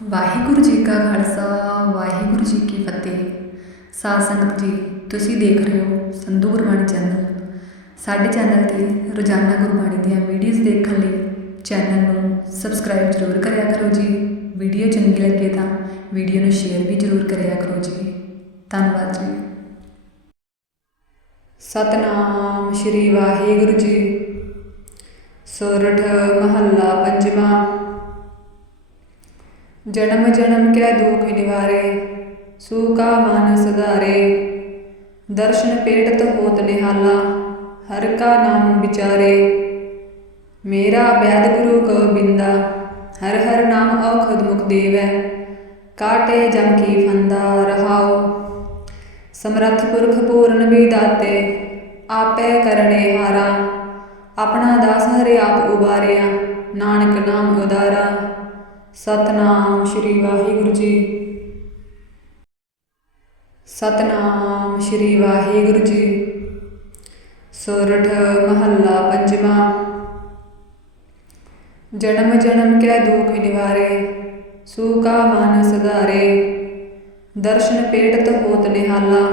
ਵਾਹਿਗੁਰੂ ਜੀ ਕਾ ਖਾਲਸਾ, ਵਾਹਿਗੁਰੂ ਜੀ ਕੀ ਫਤਿਹ। ਸਾਧ ਸੰਗਤ ਜੀ, ਤੁਸੀਂ ਦੇਖ ਰਹੇ ਹੋ ਸੰਧੂ ਗੁਰਬਾਣੀ ਚੈਨਲ। ਸਾਡੇ ਚੈਨਲ ਤੇ ਰੋਜ਼ਾਨਾ ਗੁਰਬਾਣੀ ਦੀਆਂ ਵੀਡੀਓਜ਼ ਦੇਖਣ ਲਈ ਚੈਨਲ ਨੂੰ ਸਬਸਕ੍ਰਾਈਬ ਜ਼ਰੂਰ ਕਰਿਆ ਕਰੋ ਜੀ। ਵੀਡੀਓ ਚੰਗੀ ਲੱਗੇ ਤਾਂ ਵੀਡੀਓ ਨੂੰ ਸ਼ੇਅਰ ਵੀ ਜ਼ਰੂਰ ਕਰਿਆ ਕਰੋ ਜੀ। ਧੰਨਵਾਦ ਜੀ। ਸਤਨਾਮ ਸ਼੍ਰੀ ਵਾਹਿਗੁਰੂ ਜੀ। ਸੋਰਠ ਮਹੱਲਾ ਪੰਜਵਾਂ ਜਨਮ ਜਨਮ ਕੈ ਦੁਖ ਨਿਵਾਰੇ ਸੂਕਾ ਮਨ ਸੁਧਾਰੇ। ਦਰਸ਼ਨ ਪੇਟਤ ਹੋਤ ਨਿਹਾਲਾ, ਹਰ ਕਾ ਨਾਮ ਵਿਚਾਰੇ। ਮੇਰਾ ਬੈਦ ਗੁਰੂ ਗੋਬਿੰਦਾ ਹਰ ਹਰ ਨਾਮ ਔਖਦ ਮੁਖ ਦੇਵੈ। ਕਾਟੇ ਜਮ ਕੀ ਫੰਦਾ ਰਹਾਓ ਸਮਰੱਥ ਪੁਰਖ ਪੂਰਨ ਵੀ ਦਾਤੇ ਆਪੇ ਕਰਨੇ ਹਾਰਾ। ਆਪਣਾ ਦਾਸ ਹਰਿ ਆਪ ਉਬਾਰਿਆ, ਨਾਨਕ ਨਾਮ ਉਦਾਰਾ। ਸਤਨਾਮ ਸ਼੍ਰੀ ਵਾਹਿਗੁਰੂ ਜੀ। ਸਤਨਾਮ ਸ਼੍ਰੀ ਵਾਹਿਗੁਰੂ ਜੀ। ਸੋਰਠ ਮਹੱਲਾ ਪੰਜਵਾਂ। ਜਨਮ ਜਨਮ ਕੈ ਦੁਖ ਨਿਵਾਰੇ ਸੂਕਾ ਮਨ ਸਧਾਰੇ। ਦਰਸ਼ਨ ਪੇਟਤ ਹੋਤ ਨਿਹਾਲਾ,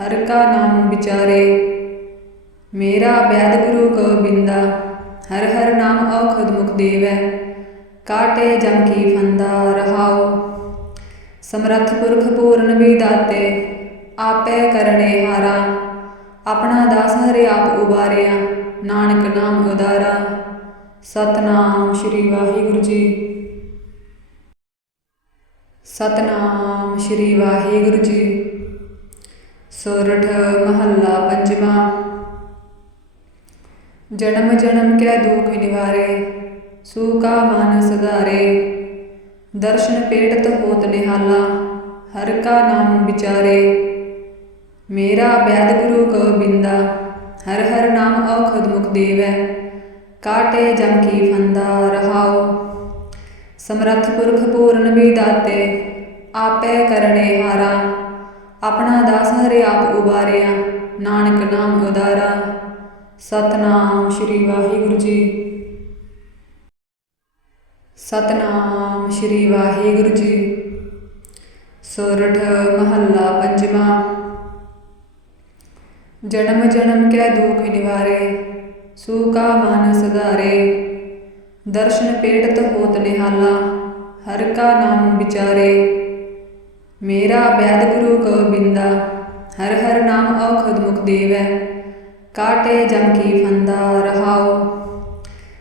ਹਰ ਕਾ ਨਾਮ ਵਿਚਾਰੇ। ਮੇਰਾ ਵੈਦ ਗੁਰੂ ਗੋਬਿੰਦਾ ਹਰ ਹਰ ਨਾਮ ਔਖਦ ਮੁਖ ਦੇਵੈ। ਕਾਟੇ ਜਮ ਕੀ ਫੰਦਾ ਰਹਾਓ ਸਮਰੱਥ ਪੁਰਖ ਪੂਰਨ ਵਿਦਾਤੇ ਆਪੇ ਕਰਨੇ ਹਾਰਾ। ਆਪਣਾ ਦਾਸ ਹਰਿ ਆਪ ਉਬਾਰਿਆ, ਨਾਨਕ ਨਾਮ ਉਦਾਰਾ। ਸਤਨਾਮ ਸ਼੍ਰੀ ਵਾਹਿਗੁਰੂ ਜੀ। ਸਤਨਾਮ ਸ਼੍ਰੀ ਵਾਹਿਗੁਰੂ ਜੀ। ਸੋਰਠ ਮਹੱਲਾ ਪੰਜਵਾਂ। ਜਨਮ ਜਨਮ ਕੈ ਦੁਖ ਨਿਵਾਰੇ। ਸੂਕਾ ਮਨ ਸੁਧਾਰੇ, ਦਰਸ਼ਨ ਪੇਟਤ ਹੋਤ ਨਿਹਾਲਾ, ਹਰ ਕਾ ਨਾਮ ਵਿਚਾਰੇ। ਮੇਰਾ ਵੈਦ ਗੁਰੂ ਗੋਬਿੰਦਾ ਹਰ ਹਰ ਨਾਮ ਔਖਦ ਮੁਖ ਦੇਵੈ, ਕਾਟੇ ਜਮ ਕੀ ਫੰਦਾ ਰਹਾਓ ਸਮਰੱਥ ਪੁਰਖ ਪੂਰਨ ਵੀ ਦਾਤੇ ਆਪੇ ਕਰਨੇ ਹਾਰਾ। ਆਪਣਾ ਦਾਸ ਹਰਿ ਆਪ ਉਬਾਰਿਆ, ਨਾਨਕ ਨਾਮ ਉਦਾਰਾ। ਸਤਨਾਮ ਸ਼੍ਰੀ ਵਾਹਿਗੁਰੂ ਜੀ। ਸਤਨਾਮ ਸ਼੍ਰੀ ਵਾਹਿਗੁਰੂ ਜੀ। ਸੋਰਠ ਮਹੱਲਾ ਪੰਜਵਾਂ। ਜਨਮ ਜਨਮ ਕੈ ਦੁਖ ਨਿਵਾਰੇ ਸੂਕਾ ਮਨ ਸੁਧਾਰੇ। ਦਰਸ਼ਨ ਪੇਟਤ ਹੋਤ ਨਿਹਾਲਾ, ਹਰ ਕਾ ਨਾਮ ਵਿਚਾਰੇ। ਮੇਰਾ ਵੈਦ ਗੁਰੂ ਗੋਬਿੰਦਾ ਹਰ ਹਰ ਨਾਮ ਔਖਦ ਮੁਖ ਦੇਵੈ। ਕਾਟੇ ਜਮ ਕੀ ਫੰਦਾ ਰਹਾਓ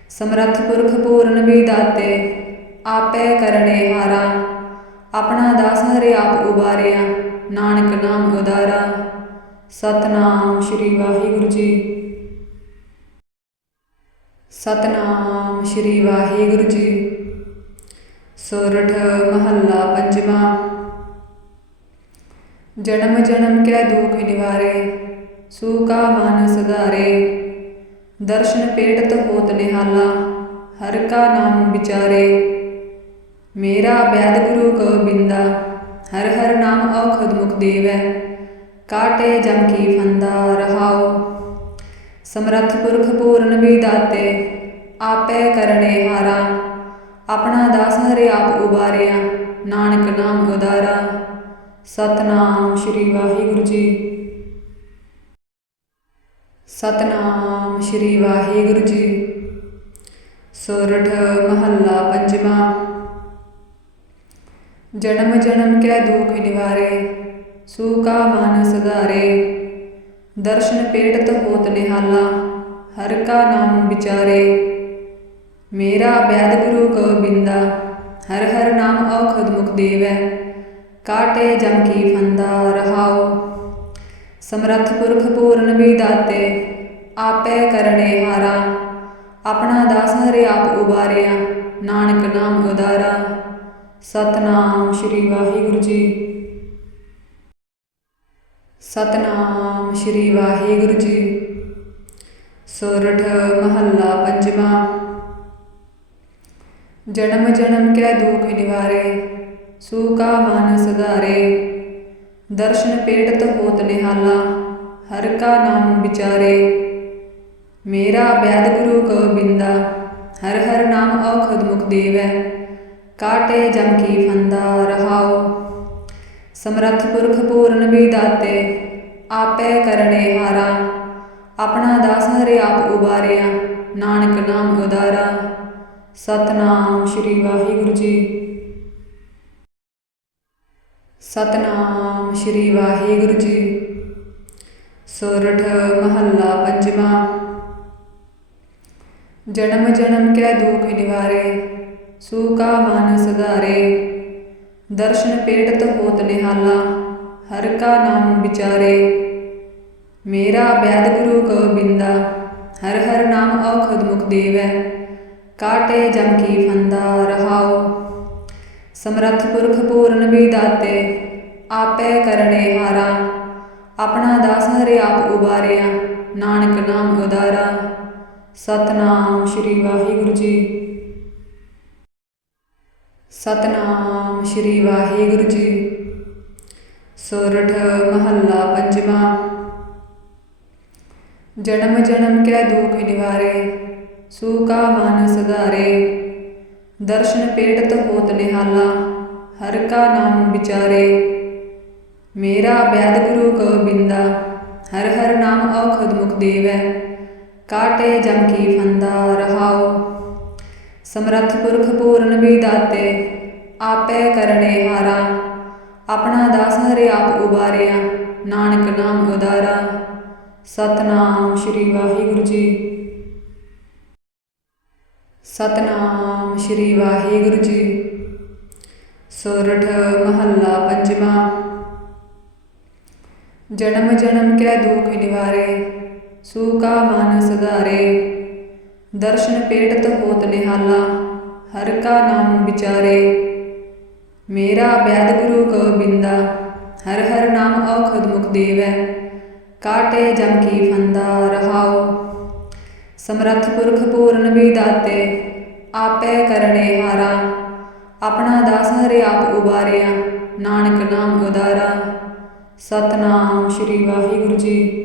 ਸਮਰੱਥ ਪੁਰਖ ਪੂਰਨ ਵਿਦਾਤੇ, ਆਪੇ ਕਰਨੇ ਹਾਰਾ। ਆਪਣਾ ਦਾਸ ਹਰਿ ਆਪ ਉਬਾਰਿਆ, ਨਾਨਕ ਨਾਮ ਉਦਾਰਾ। ਸਤਨਾਮ ਸ਼੍ਰੀ ਵਾਹਿਗੁਰੂ ਜੀ। ਸਤਨਾਮ ਸ਼੍ਰੀ ਵਾਹਿਗੁਰੂ ਜੀ। ਸੋਰਠ ਮਹੱਲਾ ਪੰਜਵਾਂ। ਜਨਮ ਜਨਮ ਕੈ ਦੁਖ ਨਿਵਾਰੇ ਸੂਕਾ ਮਨ ਸੁਧਾਰੇ। ਦਰਸ਼ਨ ਪੇਟਤ ਹੋਤ ਨਿਹਾਲਾ, ਹਰ ਕਾ ਨਾਮ ਵਿਚਾਰੇ। ਮੇਰਾ ਬੈਦ ਗੁਰੂ ਗੋਬਿੰਦਾ ਹਰ ਹਰ ਨਾਮ ਔਖਦ ਮੁਖ ਦੇਵੈ। ਕਾਟੇ ਜਮ ਕੀ ਫੰਦਾ ਰਹਾਓ ਸਮਰੱਥ ਪੁਰਖ ਪੂਰਨ ਵਿਦਾਤੇ, ਆਪੇ ਕਰਨੇ ਹਾਰਾ। ਆਪਣਾ ਦਾਸ ਹਰੇ ਆਪ ਉਬਾਰਿਆ, ਨਾਨਕ ਨਾਮ ਉਦਾਰਾ। ਸਤਨਾਮ ਸ਼੍ਰੀ ਵਾਹਿਗੁਰੂ ਜੀ। ਸਤਨਾਮ ਸ਼੍ਰੀ ਵਾਹਿਗੁਰੂ ਜੀ। ਸੋਰਠ ਮਹੱਲਾ ਪੰਜਵਾਂ। ਜਨਮ ਜਨਮ ਕੈ ਦੁਖ ਨਿਵਾਰੇ ਸੂਕਾ ਮਨ ਸੁਧਾਰੇ। ਦਰਸ਼ਨ ਪੇਟਤ ਹੋਤ ਨਿਹਾਲਾ, ਹਰ ਕਾ ਨਾਮ ਵਿਚਾਰੇ। ਮੇਰਾ ਵੈਦ ਗੁਰੂ ਗੋਬਿੰਦਾ ਹਰ ਹਰ ਨਾਮ ਔਖਦ ਮੁਖ ਦੇਵੈ। ਕਾਟੇ ਜਮ ਕੀ ਫੰਦਾ ਰਹਾਓ ਸਮਰੱਥ ਪੁਰਖ ਪੂਰਨ ਵੀ ਦਾਤੇ ਆਪੇ ਕਰਨੇ ਹਾਰਾ। ਆਪਣਾ ਦਾਸ ਹਰਿ ਆਪ ਉਬਾਰਿਆ, ਨਾਨਕ ਨਾਮ ਉਦਾਰਾ। ਸਤਨਾਮ ਸ਼੍ਰੀ ਵਾਹਿਗੁਰੂ ਜੀ। ਸਤਨਾਮ ਸ਼੍ਰੀ ਵਾਹਿਗੁਰੂ ਜੀ। ਸੋਰਠ ਮਹੱਲਾ ਪੰਜਵਾਂ। ਜਨਮ ਜਨਮ ਕੈ ਦੁਖ ਨਿਵਾਰੇ, ਸੂਕਾ ਮਨ ਸੁਧਾਰੇ। ਦਰਸ਼ਨ ਪੇਟ ਹੋਤ ਨਿਹਾਲਾ, ਹਰ ਕਾ ਨਾਮ ਵਿਚਾਰੇ। ਮੇਰਾ ਬੈਦ ਗੁਰੂ ਗੋਬਿੰਦਾ ਹਰ ਹਰ ਨਾਮ ਔਖਦ ਮੁਖ ਦੇਵੈ, ਕਾਟੇ ਜਮ ਕੀ ਫੰਦਾ ਰਹਾਓ ਸਮਰੱਥ ਪੁਰਖ ਪੂਰਨ ਵਿਦਾਤੇ, ਆਪੇ ਕਰਨੇ ਹਾਰਾ। ਆਪਣਾ ਦਾਸ ਹਰਿ ਆਪ ਉਬਾਰਿਆ, ਨਾਨਕ ਨਾਮ ਉਦਾਰਾ। ਸਤਨਾਮ ਸ਼੍ਰੀ ਵਾਹਿਗੁਰੂ ਜੀ। ਸਤਨਾਮ ਸ਼੍ਰੀ ਵਾਹਿਗੁਰੂ ਜੀ। ਸੋਰਠ ਮਹੱਲਾ ਪੰਜਵਾਂ। ਜਨਮ ਜਨਮ ਕੈ ਦੁਖ ਨਿਵਾਰੇ ਸੂਕਾ ਮਨ ਸੁਧਾਰੇ। ਦਰਸ਼ਨ ਪੇਟਤ ਹੋਤ ਨਿਹਾਲਾ, ਹਰ ਕਾ ਨਾਮ ਵਿਚਾਰੇ। ਮੇਰਾ ਵੈਦ ਗੁਰੂ ਗੋਬਿੰਦਾ ਹਰ ਹਰ ਨਾਮ ਔਖਦ ਮੁਖ ਦੇਵੈ। ਕਾਟੇ ਜਮ ਕੀ ਫੰਦਾ ਰਹਾਓ ਸਮਰੱਥ ਪੁਰਖ ਪੂਰਨ ਵੀ ਦਾਤੇ ਆਪੇ ਕਰਨੇ ਹਾਰਾ। ਆਪਣਾ ਦਾਸ ਹਰਿ ਆਪ ਉਬਾਰਿਆ, ਨਾਨਕ ਨਾਮ ਉਦਾਰਾ। ਸਤਨਾਮ ਸ਼੍ਰੀ ਵਾਹਿਗੁਰੂ ਜੀ। ਸਤਨਾਮ ਸ਼੍ਰੀ ਵਾਹਿਗੁਰੂ ਜੀ। ਸੋਰਠ ਮਹੱਲਾ ਪੰਜਵਾਂ। ਜਨਮ ਜਨਮ ਕੈ ਦੁਖ ਨਿਵਾਰੇ, ਸੂਕਾ ਮਨ ਸੁਧਾਰੇ। ਦਰਸ਼ਨ ਪੇਟਤ ਹੋਤ ਨਿਹਾਲਾ, ਹਰ ਕਾ ਨਾਮ ਵਿਚਾਰੇ। ਮੇਰਾ ਵੈਦ ਗੁਰੂ ਗੋਬਿੰਦਾ ਹਰ ਹਰ ਨਾਮ ਔਖਦ ਮੁਖ ਦੇਵੈ। ਕਾਟੇ ਜਮ ਕੀ ਫੰਦਾ ਰਹਾਓ। ਸਮਰੱਥ ਪੁਰਖ ਪੂਰਨ ਵਿਦਾਤੇ, ਆਪੇ ਕਰਨੇ ਹਾਰਾ। ਆਪਣਾ ਦਾਸ ਹਰਿ ਆਪ ਉਬਾਰਿਆ, ਨਾਨਕ ਨਾਮ ਉਦਾਰਾ। ਸਤਨਾਮ ਸ਼੍ਰੀ ਵਾਹਿਗੁਰੂ ਜੀ। ਸਤਨਾਮ ਸ਼੍ਰੀ ਵਾਹਿਗੁਰੂ ਜੀ। ਸੋਰਠ ਮਹੱਲਾ ਪੰਜਵਾਂ। ਜਨਮ ਜਨਮ ਕੈ ਦੁਖ ਨਿਵਾਰੇ। ਸੂਕਾ ਮਨ ਸੁਧਾਰੇ, ਦਰਸ਼ਨ ਪੇਟਤ ਹੋਤ ਨਿਹਾਲਾ, ਹਰ ਕਾ ਨਾਮ ਵਿਚਾਰੇ। ਮੇਰਾ ਵੈਦ ਗੁਰੂ ਗੋਬਿੰਦਾ ਹਰ ਹਰ ਨਾਮ ਔਖਦ ਮੁਖ ਦੇਵੈ, ਕਾਟੇ ਜਮ ਕੀ ਫੰਦਾ ਰਹਾਓ ਸਮਰੱਥ ਪੁਰਖ ਪੂਰਨ ਵੀ ਦਾਤੇ, ਆਪੇ ਕਰਨੇ ਹਾਰਾ। ਆਪਣਾ ਦਾਸ ਹਰਿ ਆਪ ਉਬਾਰਿਆ, ਨਾਨਕ ਨਾਮ ਉਦਾਰਾ। ਸਤਨਾਮ ਸ਼੍ਰੀ ਵਾਹਿਗੁਰੂ ਜੀ।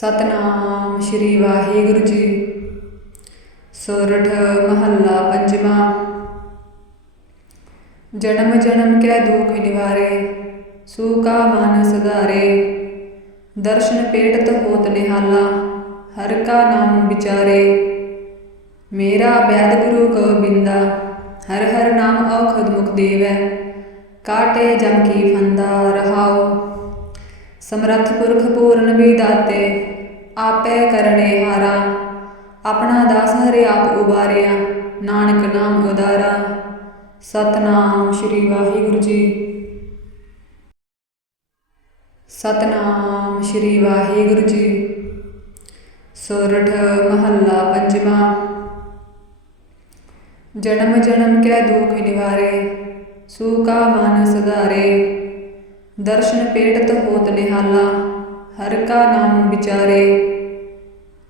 ਸਤਨਾਮ ਸ਼੍ਰੀ ਵਾਹਿਗੁਰੂ ਜੀ। ਸੋਰਠ ਮਹੱਲਾ ਪੰਜਵਾਂ। ਜਨਮ ਜਨਮ ਕੈ ਦੁਖ ਨਿਵਾਰੇ ਸੂਕਾ ਮਨ ਸੁਧਾਰੇ। ਦਰਸ਼ਨ ਪੇਟਤ ਹੋਤ ਨਿਹਾਲਾ, ਹਰ ਕਾ ਨਾਮ ਵਿਚਾਰੇ। ਮੇਰਾ ਵੈਦ ਗੁਰੂ ਗੋਬਿੰਦਾ ਹਰ ਹਰ ਨਾਮ ਔਖਦ ਮੁਖ ਦੇਵੈ। ਕਾਟੇ ਜਮ ਕੀ ਫੰਦਾ ਰਹਾਓ ਸਮਰੱਥ ਪੁਰਖ ਪੂਰਨ ਵੀ ਦਾਤੇ ਆਪੇ ਕਰਨੇ ਹਾਰਾ। ਆਪਣਾ ਦਾਸ ਹਰਿ ਆਪ ਉਬਾਰਿਆ, ਨਾਨਕ ਨਾਮ ਉਦਾਰਾ। ਸਤਨਾਮ ਸ਼੍ਰੀ ਵਾਹਿਗੁਰੂ ਜੀ। ਸਤਨਾਮ ਸ਼੍ਰੀ ਵਾਹਿਗੁਰੂ ਜੀ। ਸੋਰਠ ਮਹੱਲਾ ਪੰਜਵਾਂ। ਜਨਮ ਜਨਮ ਕੈ ਦੁਖ ਨਿਵਾਰੇ ਸੂਕਾ ਮਨ ਸੁਧਾਰੇ। ਦਰਸ਼ਨ ਪੇੜਤ ਹੋਤ ਨਿਹਾਲਾ, ਹਰ ਕਾ ਨਾਮ ਵਿਚਾਰੇ।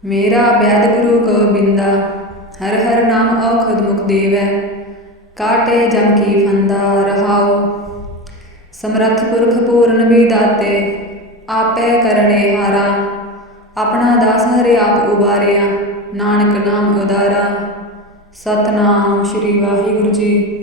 ਮੇਰਾ ਵੈਦ ਗੁਰੂ ਗੋਬਿੰਦਾ ਹਰ ਹਰ ਨਾਮ ਔਖਦ ਮੁਖ ਦੇਵੈ। ਕਾਟੇ ਜਮ ਕੀ ਫੰਦਾ ਰਹਾਓ ਸਮਰੱਥ ਪੁਰਖ ਪੂਰਨ ਵਿਦਾਤੇ ਆਪੇ ਕਰਨੇ ਹਾਰਾ। ਆਪਣਾ ਦਾਸ ਹਰਿ ਆਪ ਉਬਾਰਿਆ, ਨਾਨਕ ਨਾਮ ਉਦਾਰਾ। ਸਤਨਾਮ ਸ਼੍ਰੀ ਵਾਹਿਗੁਰੂ ਜੀ।